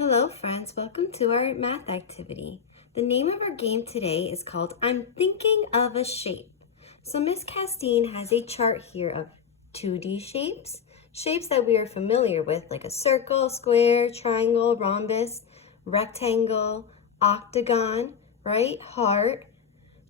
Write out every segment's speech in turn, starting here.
Hello friends, welcome to our math activity. The name of our game today is called I'm Thinking of a Shape. So Miss Castine has a chart here of 2D shapes, shapes that we are familiar with like a circle, square, triangle, rhombus, rectangle, octagon, right, heart.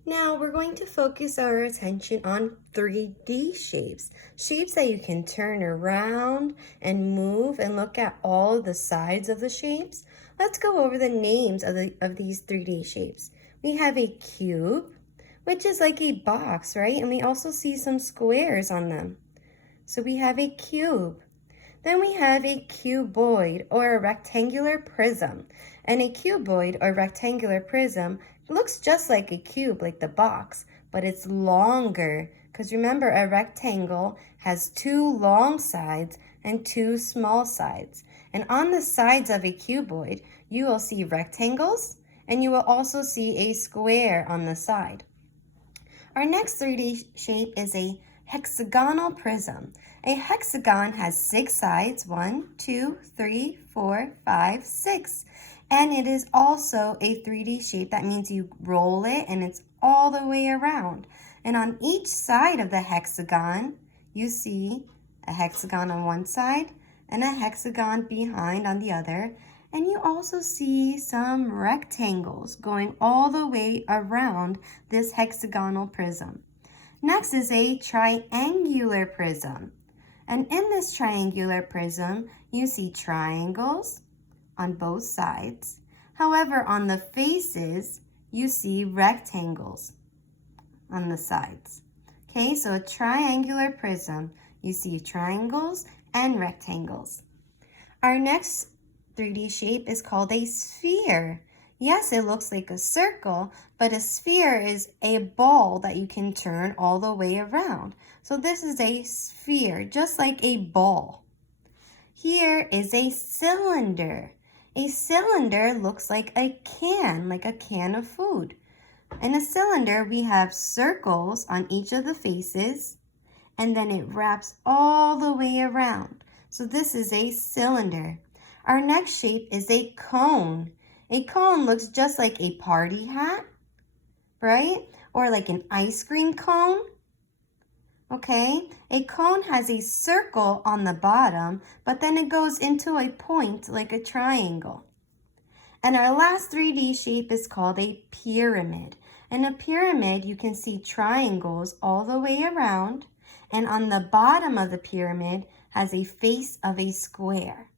Now we're going to focus our attention on 3D shapes, shapes that you can turn around and move and look at all of the sides of the shapes. Let's go over the names of these 3D shapes. We have a cube, which is like a box, right? And we also see some squares on them. So we have a cube. Then we have a cuboid or a rectangular prism. And a cuboid or rectangular prism looks just like a cube, like the box, but it's longer. Because remember, a rectangle has two long sides and two small sides. And on the sides of a cuboid, you will see rectangles and you will also see a square on the side. Our next 3D shape is a hexagonal prism. A hexagon has 6 sides, 1, 2, 3, 4, 5, 6. And it is also a 3D shape. That means you roll it and it's all the way around. And on each side of the hexagon, you see a hexagon on one side and a hexagon behind on the other. And you also see some rectangles going all the way around this hexagonal prism. Next is a triangular prism. And in this triangular prism, you see triangles on both sides. However, on the faces, you see rectangles on the sides. Okay, so a triangular prism, you see triangles and rectangles. Our next 3D shape is called a sphere. Yes, it looks like a circle, but a sphere is a ball that you can turn all the way around. So this is a sphere, just like a ball. Here is a cylinder. A cylinder looks like a can of food. In a cylinder, we have circles on each of the faces, and then it wraps all the way around. So this is a cylinder. Our next shape is a cone. A cone looks just like a party hat, right? Or like an ice cream cone. Okay, a cone has a circle on the bottom, but then it goes into a point like a triangle. And our last 3D shape is called a pyramid. In a pyramid, you can see triangles all the way around, and on the bottom of the pyramid has a face of a square.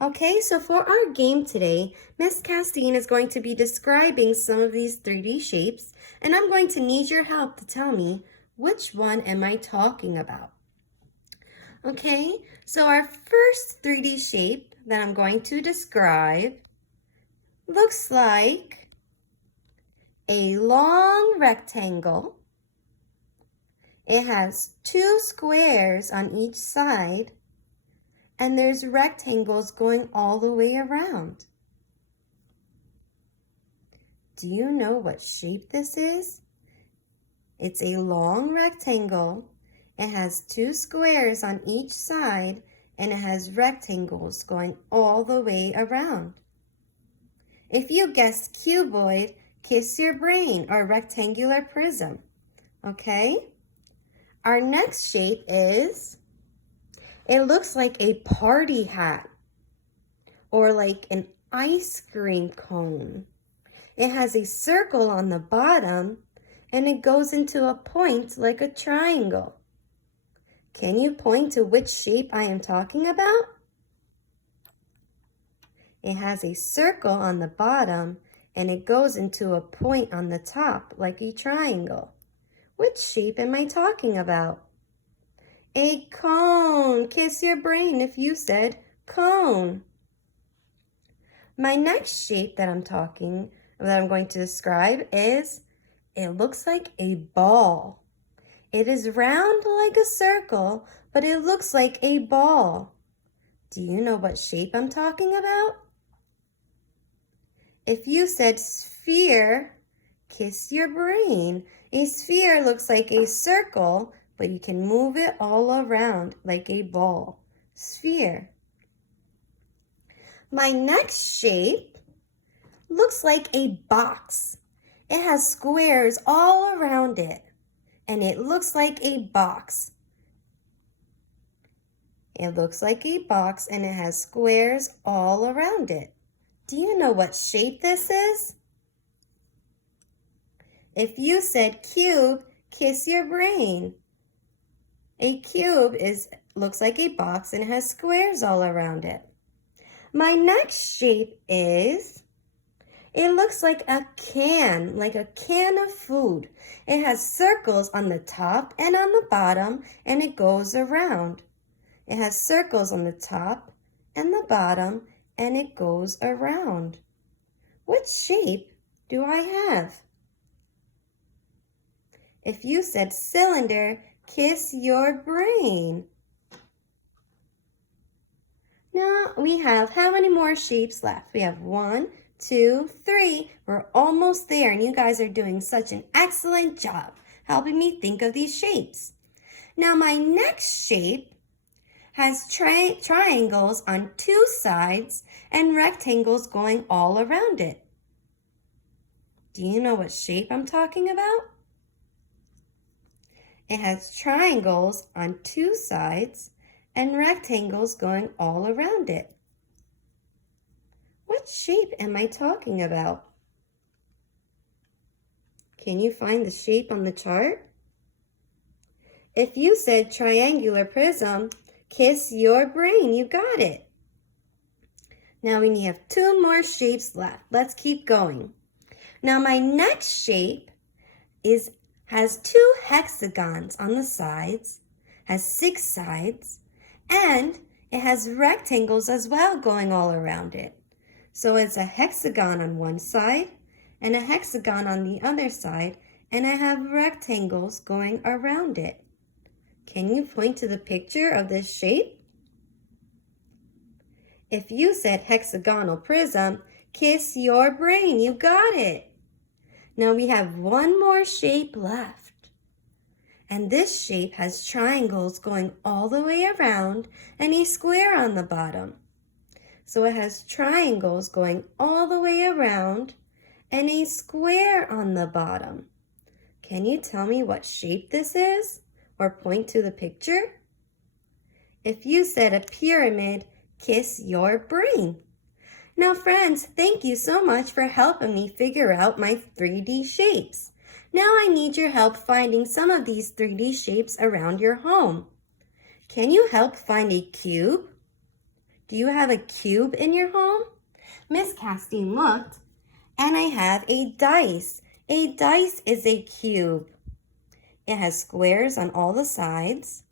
Okay, so for our game today, Miss Castine is going to be describing some of these 3D shapes, and I'm going to need your help to tell me which one am I talking about. Okay, so our first 3D shape that I'm going to describe looks like a long rectangle. It has 2 squares on each side, and there's rectangles going all the way around. Do you know what shape this is? It's a long rectangle. It has 2 squares on each side, and it has rectangles going all the way around. If you guessed cuboid, kiss your brain, or rectangular prism. Okay? Our next shape is, it looks like a party hat or like an ice cream cone. It has a circle on the bottom and it goes into a point like a triangle. Can you point to which shape I am talking about? It has a circle on the bottom and it goes into a point on the top like a triangle. Which shape am I talking about? A cone. Kiss your brain if you said cone. My next shape that I'm going to describe is, it looks like a ball. It is round like a circle, but it looks like a ball. Do you know what shape I'm talking about? If you said sphere, kiss your brain. A sphere looks like a circle, but you can move it all around like a ball. Sphere. My next shape looks like a box. It has squares all around it, and it looks like a box. It looks like a box, and it has squares all around it. Do you know what shape this is? If you said cube, kiss your brain. A cube looks like a box and it has squares all around it. My next shape is, it looks like a can of food. It has circles on the top and on the bottom, and it goes around. It has circles on the top and the bottom, and it goes around. What shape do I have? If you said cylinder, kiss your brain. Now we have how many more shapes left? We have 1, 2, 3. We're almost there, and you guys are doing such an excellent job helping me think of these shapes. Now my next shape has triangles on 2 sides and rectangles going all around it. Do you know what shape I'm talking about? It has triangles on 2 sides and rectangles going all around it. What shape am I talking about? Can you find the shape on the chart? If you said triangular prism, kiss your brain. You got it. Now we have 2 more shapes left. Let's keep going. Now my next shape has 2 hexagons on the sides, has 6 sides, and it has rectangles as well going all around it. So it's a hexagon on one side and a hexagon on the other side, and I have rectangles going around it. Can you point to the picture of this shape? If you said hexagonal prism, kiss your brain. You got it. Now we have 1 more shape left. And this shape has triangles going all the way around and a square on the bottom. So it has triangles going all the way around and a square on the bottom. Can you tell me what shape this is? Or point to the picture? If you said a pyramid, kiss your brain. Now friends, thank you so much for helping me figure out my 3D shapes. Now I need your help finding some of these 3D shapes around your home. Can you help find a cube? Do you have a cube in your home? Miss Castine looked, and I have a dice. A dice is a cube. It has squares on all the sides.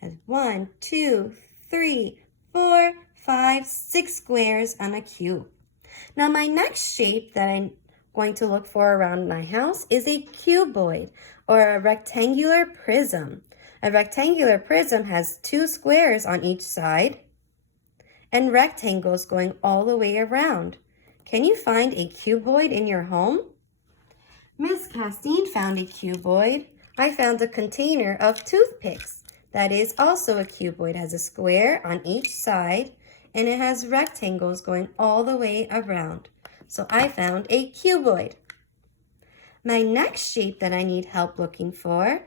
It has 1, 2, 3, 4, 5, 6 squares on a cube. Now my next shape that I'm going to look for around my house is a cuboid, or a rectangular prism. A rectangular prism has 2 squares on each side and rectangles going all the way around. Can you find a cuboid in your home? Miss Castine found a cuboid. I found a container of toothpicks. That is also a cuboid. It has a square on each side and it has rectangles going all the way around. So I found a cuboid. My next shape that I need help looking for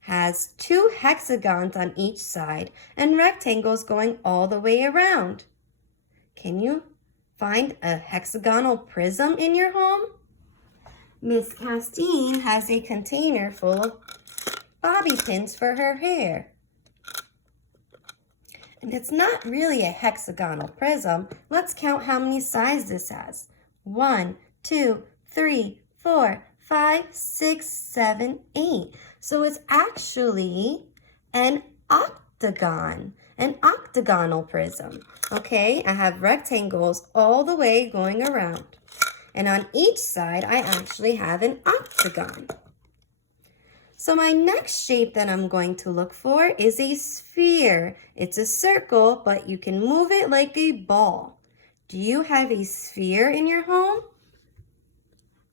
has 2 hexagons on each side and rectangles going all the way around. Can you find a hexagonal prism in your home? Miss Castine has a container full of bobby pins for her hair. And it's not really a hexagonal prism. Let's count how many sides this has. 1, 2, 3, 4, 5, 6, 7, 8. So it's actually an octagon, an octagonal prism. Okay, I have rectangles all the way going around. And on each side, I actually have an octagon. So my next shape that I'm going to look for is a sphere. It's a circle, but you can move it like a ball. Do you have a sphere in your home?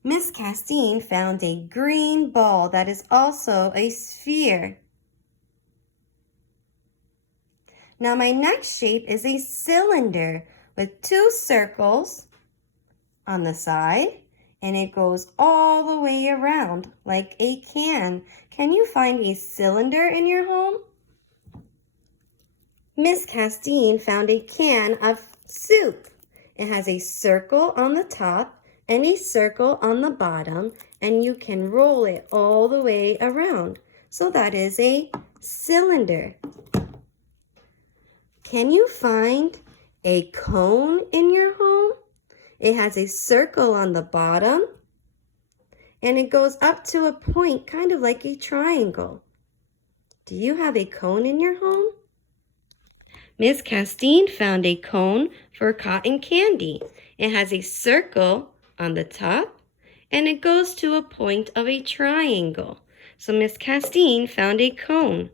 Miss Castine found a green ball that is also a sphere. Now my next shape is a cylinder with two circles on the side, and it goes all the way around like a can. Can you find a cylinder in your home? Miss Castine found a can of soup. It has a circle on the top and a circle on the bottom, and you can roll it all the way around. So that is a cylinder. Can you find a cone in your home? It has a circle on the bottom, and it goes up to a point, kind of like a triangle. Do you have a cone in your home? Miss Castine found a cone for cotton candy. It has a circle on the top, and it goes to a point of a triangle. So Miss Castine found a cone.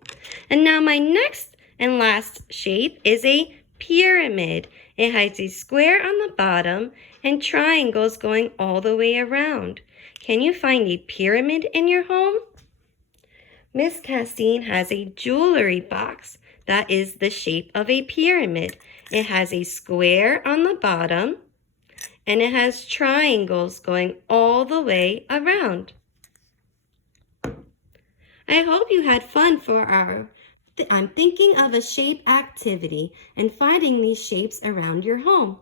And now my next and last shape is a pyramid. It has a square on the bottom and triangles going all the way around. Can you find a pyramid in your home? Miss Castine has a jewelry box that is the shape of a pyramid. It has a square on the bottom, and it has triangles going all the way around. I hope you had fun for our I'm thinking of a shape activity and finding these shapes around your home.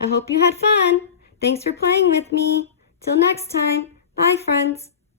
I hope you had fun. Thanks for playing with me. Till next time. Bye, friends.